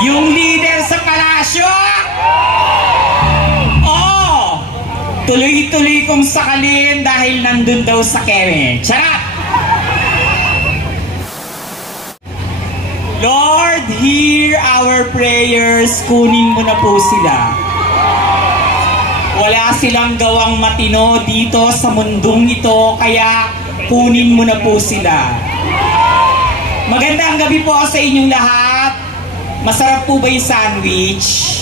Yung leader sa palasyo. Oh, tuloy-tuloy kong sakalin dahil nandun daw sa keme. Charot! Lord, hear our prayers. Kunin mo na po sila. Wala silang gawang matino dito sa mundong ito, kaya kunin mo na po sila. Magandang gabi po sa inyong lahat. Masarap po ba yung sandwich?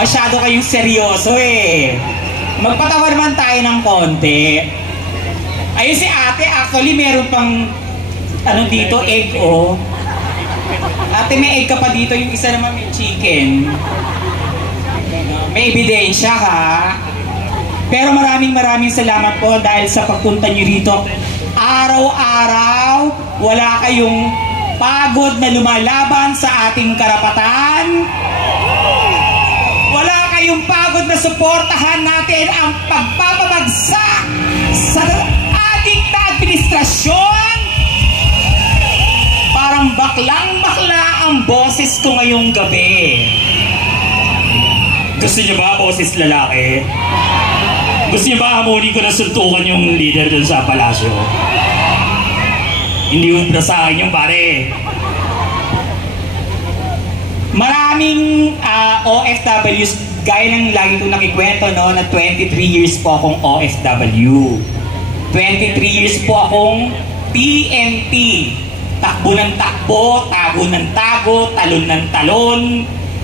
Masyado kayong seryoso eh. Magpatawa naman tayo ng konti. Ayun si ate, actually meron pang ano dito, egg oh. Ate, may egg ka pa dito, yung isa naman may chicken. May ebidensya ha. Pero maraming salamat po dahil sa pagpunta nyo rito. Araw-araw, wala kayong pagod na lumalaban sa ating karapatan. Wala kayong pagod na suportahan natin ang pagpapabagsak sa ating na administrasyon. Parang baklang-bakla ang boses ko ngayong gabi. Gusto niyo ba boses lalaki? Gusto niyo ba hamunin ko na suntukan yung leader dun sa palasyo? Hindi ubra sa akin yung pare. Maraming OFWs, gaya ng lagi kong nakikwento, no, na 23 years po akong OFW. 23 years po akong PNP. Takbo ng takbo, tago ng tago, talon ng talon.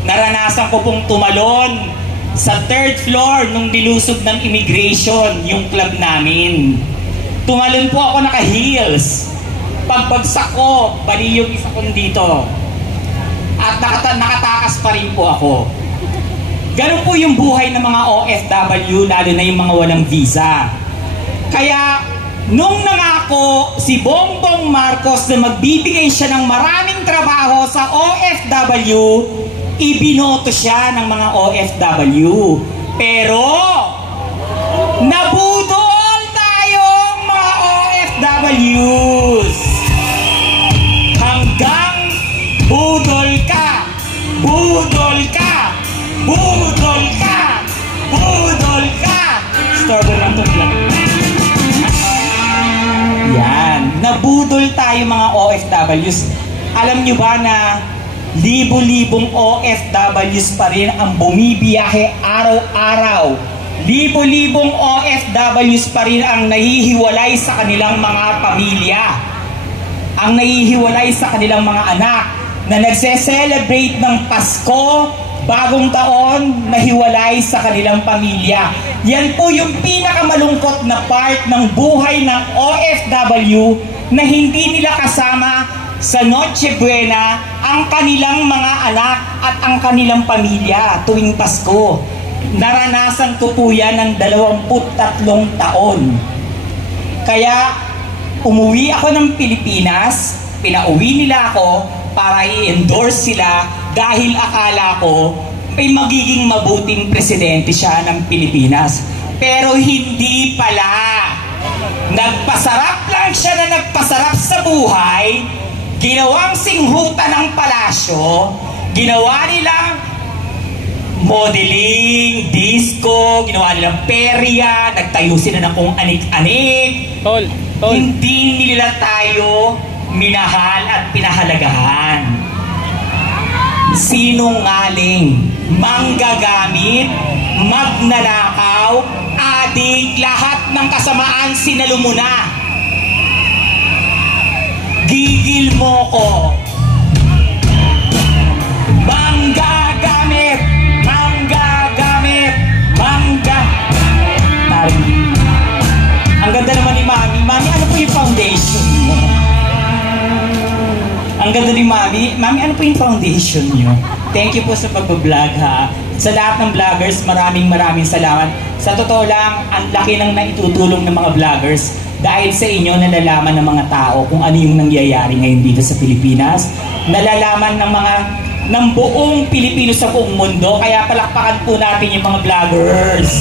Naranasan ko pong tumalon sa 3rd floor nung nilusob ng immigration, yung club namin. Tumalon po ako naka-heels. Pagbagsak ko, bali yung isa kong dito. At nakatakas pa rin po ako. Ganun po yung buhay ng mga OFW, lalo na yung mga walang visa. Kaya, nung nangako si Bongbong Marcos na magbibigay siya ng maraming trabaho sa OFW, ibinoto siya ng mga OFW. Pero, nabudol tayong mga OFWs. Hanggang budol ka, budol ka, budol ka, budol ka. Storbo lang ito lang. Yan, nabudol tayo mga OFWs. Alam nyo ba na libo-libong OFWs pa rin ang bumibiyahe araw-araw. Libo-libong OFWs pa rin ang nahihiwalay sa kanilang mga pamilya. Ang nahihiwalay sa kanilang mga anak na nagse-celebrate ng Pasko, bagong taon, nahiwalay sa kanilang pamilya. Yan po yung pinakamalungkot na part ng buhay ng OFW na hindi nila kasama sa Noche Buena ang kanilang mga anak at ang kanilang pamilya tuwing Pasko. Naranasan ko po yan ng 23 taon. Kaya umuwi ako ng Pilipinas, pinauwi nila ako para i-endorse sila dahil akala ko may magiging mabuting presidente siya ng Pilipinas. Pero hindi pala. Nagpasarap lang siya na nagpasarap sa buhay. Ginawang singhutan ng palasyo, ginawa nilang modeling, disco, ginawa nilang perya, nagtayo sila ng kung anik-anik. Hindi nila tayo minahal at pinahalagahan. Sinungaling, manggagamit, magnanakaw, adik, lahat ng kasamaan sinalumuna. Gigil mo ko. Manggagamit, manggagamit, Ang ganda naman ni Mami. Mami, ano po yung foundation mo? Ang ganda ni Mami. Mami, ano po yung foundation nyo? Thank you po sa pag-vlog ha. Sa lahat ng vloggers, maraming salamat. Sa totoo lang, ang laki ng naitutulong ng mga vloggers. Dahil sa inyo, nalalaman ng mga tao kung ano yung nangyayari ngayon dito sa Pilipinas. Nalalaman ng buong Pilipino sa buong mundo. Kaya palakpakan po natin yung mga vloggers.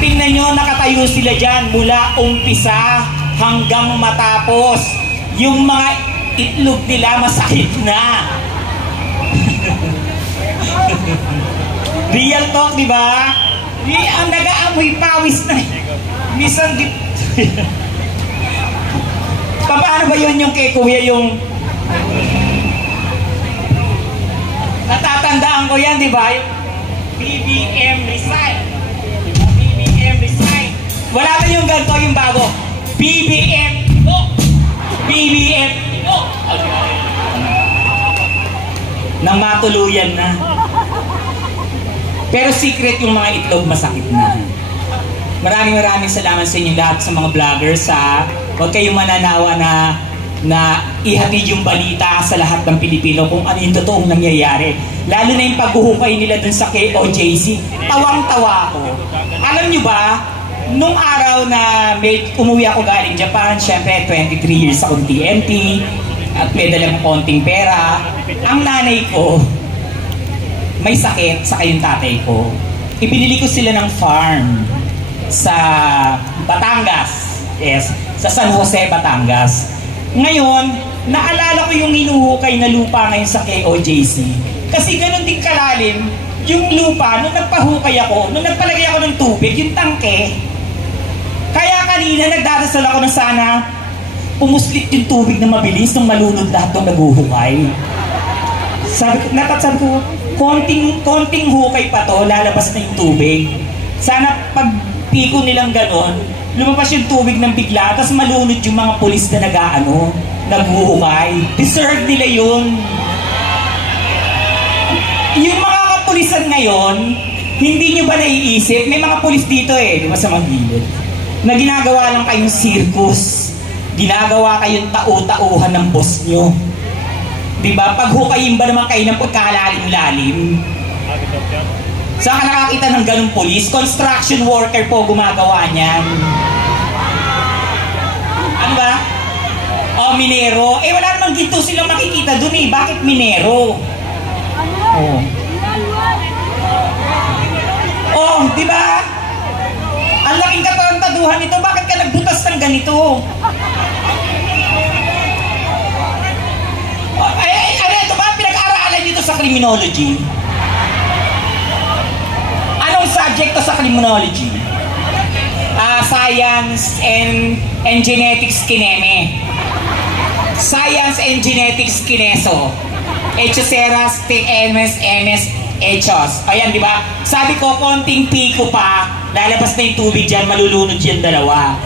Tingnan nyo, nakatayo sila dyan mula umpisa hanggang matapos. Yung mga itlog nila masakit na. Real talk, di ba? Ang nag-aamoy pawis na. Minsan, paano ba yun yung kay Kuya yung... Natatandaan ko yan, di ba? Yung BBM Resign. BBM Resign. Wala na yung ganito, yung bago. BBM Ibo. BBM Ibo. Nang matuluyan na. Pero secret yung mga itlog, masakit na. Maraming salamat sa inyo lahat sa mga vloggers, ha. Huwag kayong mananawa na ihatid yung balita sa lahat ng Pilipino kung ano yung totoong nangyayari. Lalo na yung paghuhukay nila dun sa KOJC. Tawang-tawa ako. Alam nyo ba, nung araw na umuwi ako galing Japan, syempre 23 years akong TNT, at may dalang konting pera, ang nanay ko, may sakit sa kayong tatay ko. Ibinili ko sila ng farm sa Batangas. Yes, sa San Jose, Batangas. Ngayon, naalala ko yung hinuhukay na lupa ngayon sa KOJC. Kasi ganun din kalalim yung lupa nung nagpahukay ako, nung nagpalagay ako ng tubig, yung tangke. Kaya kanina nagdadasal ako na sana umuslit yung tubig na mabilis nung malunod lahat nung naguhukay. Sabi ko, konting hukay pa to, lalabas na yung tubig. Sana pag piko nilang ganon, lumabas yung tubig ng bigla, tapos malunod yung mga pulis na naghuhukay. Deserve nila yun. Yung mga kapulisan ngayon, hindi nyo ba naiisip? May mga pulis dito di ba sa Magilid, na ginagawa lang kayong circus. Ginagawa kayong tau-tauhan ng boss nyo. Diba? Paghukayin ba naman kayo ng pagkalalim-lalim? Saan ka nakakita ng ganung police? Construction worker po gumagawa niyan. Ano ba? Oh, minero. Wala namang ginto silang makikita dun Bakit minero? Oh, diba? Ang laking katarantaduhan nito. Bakit ka nagbutas ng ganito? Ano ito ba? Pinag-aaralan dito sa criminology. Anong subject to sa criminology? Science and genetics kineme. Science and genetics kineso. Echoseras, MS, Echos. Ayan, di ba? Sabi ko, konting piko pa, lalabas na yung tubig dyan, malulunod yung dalawa.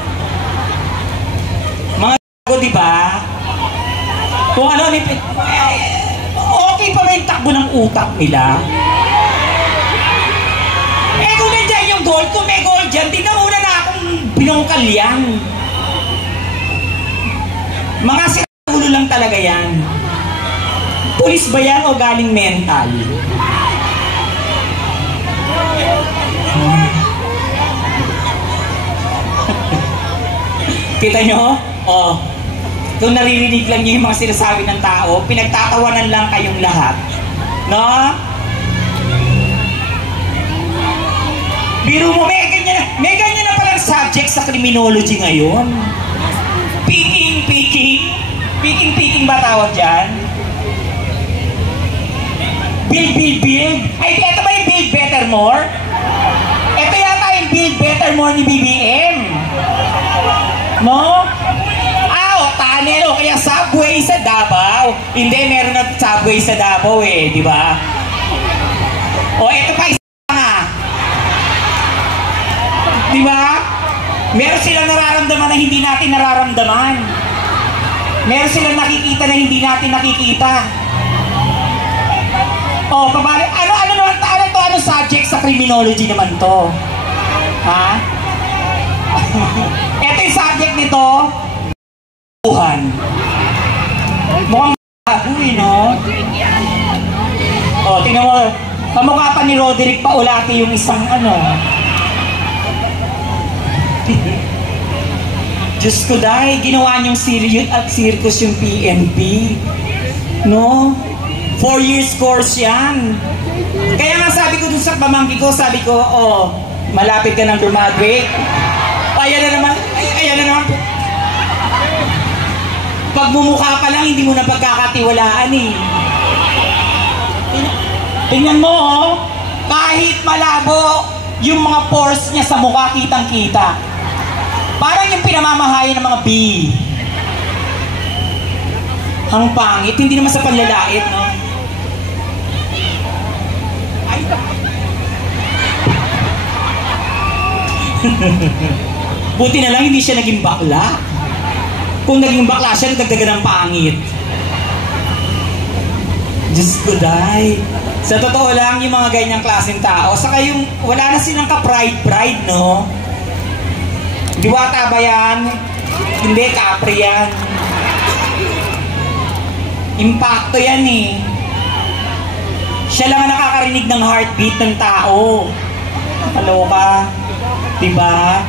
Mga ko, di ba? Kung ano, okay pa ba yung takbo ng utak nila? Kung nandiyan yung gold, kung may gold dyan, di na una na akong binungkal yan. Mga sinagulo lang talaga yan. Pulis ba yan o galing mental? Kita nyo? Kung naririnig lang nyo yung mga sinasabi ng tao, pinagtatawanan lang kayong lahat. No? Biro mo, may ganyan na palang subject sa criminology ngayon. Picking ba tawag dyan? Build. Ay, ito ba yung build better more? Ito yata yung build better more ni BBM. No? Tunnel o kaya subway sa Davao. Hindi, meron na subway sa Davao di ba? Ito pa isa nga. Di ba? Meron silang nararamdaman na hindi natin nararamdaman. Meron silang nakikita na hindi natin nakikita. Pabalik, ano subject sa criminology naman to? Ha? Ito yung subject nito. Mukhang bagoy, no? Tingnan mo, kamukha pa ni Roderick Paulati yung isang Diyos ko dahil, ginawa niyong serious at circus yung PNP. No? 4 years course yan. Kaya nga sabi ko dun sa pamangkin ko, malapit ka nang graduate. Ayan na naman. Pag mumukha pa lang, hindi mo na pagkakatiwalaan Tingnan mo, oh. Kahit malabo, yung mga pores niya sa mukha kitang-kita. Parang yung pinamamahayan ng mga bee. Ang pangit, hindi naman sa panlalait, no? Ay, buti na lang hindi siya naging bakla. Kung naging bakla siya, nagdagdagan ng pangit. Diyos ko, day. Sa totoo lang, yung mga ganyang klaseng tao, saka yung wala na silang ka-pride, no? Diwata ba yan? Hindi, Capri yan. Impacto yan eh. Siya lang ang nakakarinig ng heartbeat ng tao. Kaloka. Diba?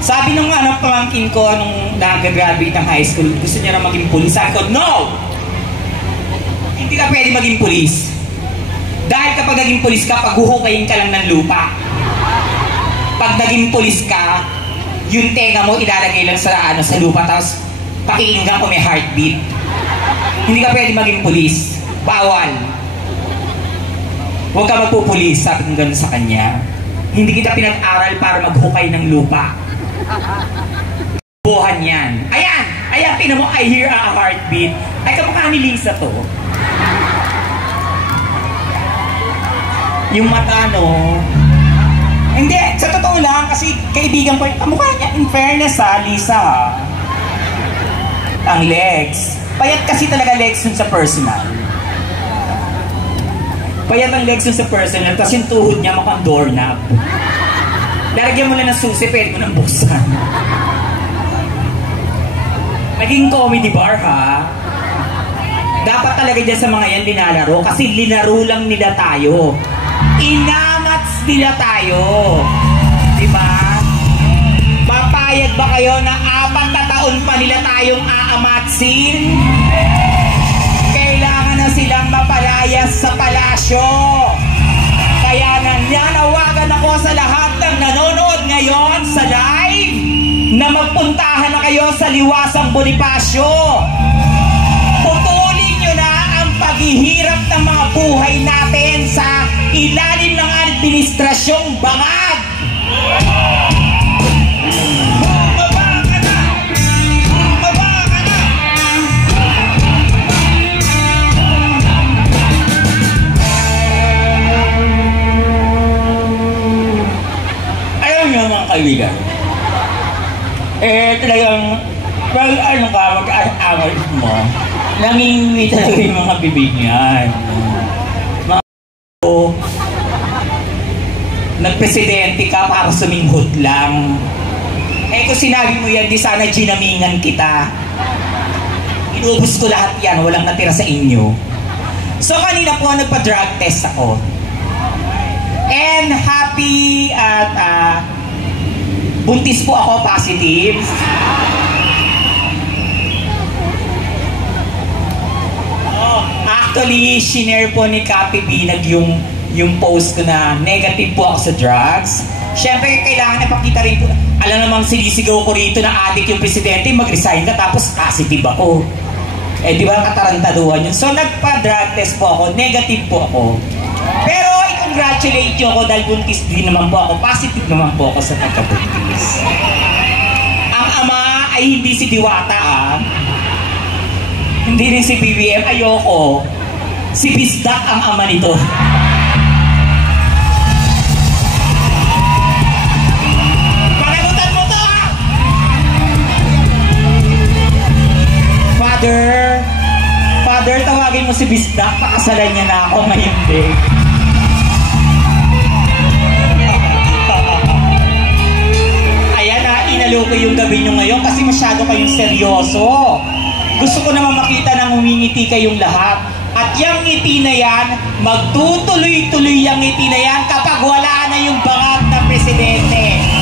Sabi nung pamangkin ko nung nag-graduate ng high school, gusto niya na maging pulis. Sabi ko, no! Hindi ka pwede maging pulis. Dahil kapag naging pulis ka, paghuhukayin ka lang ng lupa. Pag naging pulis ka, yung tenga mo ilalagay lang sa lupa, tapos pakinggan ko may heartbeat. Hindi ka pwede maging pulis. Bawal. Huwag ka magpupulis, sabi kong gano'n sa kanya. Hindi kita pinag-aral para maghukay ng lupa. Buhan yan. Ayan! Ayan, tingnan mo, I hear a heartbeat. Ay, kamukha ni Lisa to. Yung mata, no? Hindi, sa totoo lang, kasi kaibigan ko, kamukha niya, in fairness Lisa, ang legs. Payat kasi talaga legs nun sa personal. Payat ang legs nun sa personal, tapos yung tuhod niya mukhang doorknob. Laragyan mo lang ng susi, pwede mo nang buksan. Naging comedy bar, ha? Dapat talaga dyan sa mga yan linalaro, kasi linaro lang nila tayo. Inamats nila tayo. Diba? Papayag ba kayo na 4 na taon pa nila tayong aamatsin? Kailangan na silang mapalayas sa palasyo. Kaya nananawagan ako sa lahat ng nanonood ngayon sa live na magpuntahan na kayo sa Liwasang Bonifacio. Putulin nyo na ang paghihirap ng mga buhay natin sa ilalim ng administrasyong bangag. Bumaba ka na! Bumaba ka na! Ayaw nyo mga kaibigan. Talagang, well, ano ka, mag-awal mo. Nangingiwi talaga yung mga bibig niyan. Nagpresidente ka para suminghot lang. Kung sinabi mo yan, di sana ginamingan kita. Inubos ko lahat yan, walang natira sa inyo. So kanina po nagpa-drug test ako. And happy at buntis po ako, positive. Actually, shinare po ni Kapi Binag yung post ko na negative po ako sa drugs. Siyempre, kailangan napakita rin po. Alam namang sinisigaw ko rito na addict yung presidente, mag-resign ka tapos positive ako. Di ba katarantaduhan yun? So, nagpa-drug test po ako, negative po ako. Pero, i-congratulate nyo ako dahil buntis din naman po ako, positive naman po ako sa pagkabuntis. Ang ama ay hindi si Diwata, Hindi rin si BBM, ayoko. Si Bisdak ang ama nito. Panagutan mo to, ha! Father, tawagin mo si Bisdak, pakasalan niya na ako ngayon din. Ayan na, inalo ko yung gabi nyo ngayon kasi masyado kayong seryoso. Gusto ko naman makita na humingiti kayong lahat. At yung ngiti na yan, magtutuloy-tuloy yung ngiti na yan kapag wala na yung bangag na presidente.